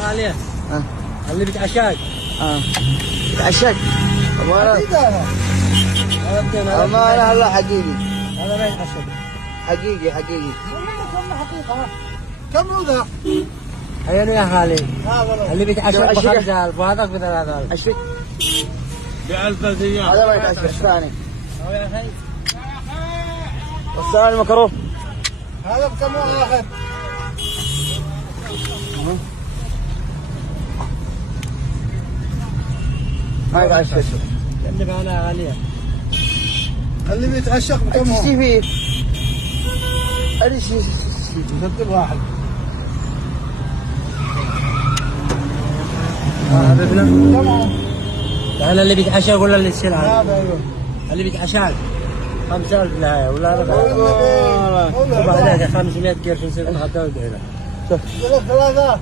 عليه. ها اللي بيتعشاك. بيتعشاك. أمانة هلا حقيقي. هذا ما يتعشى. حقيقي. كم هو ذا؟ عينه يا خالي. هذا اللي بيتعشاك أشيك. ب5000 وهذاك ب3000. عشك. ب1000 ريال. هذا ما يتعشى الثاني. هو يا أخي. الثاني مكروه. هذا بكم هو آخر؟ ما يتعشى. جنب أنا غالية. اللي بيتعشق بكم هو؟ تشتي فيه. أدري شيء. يسدد واحد. حبيبنا. كم هو؟ أنا اللي بيتعشى ولا اللي تشيلها؟ هذا ايوه. اللي بيتعشاك 5000 لها ولا ربع. والله. وبعدين 500 قرش نصير نغدا وبعنا. ثلاثة.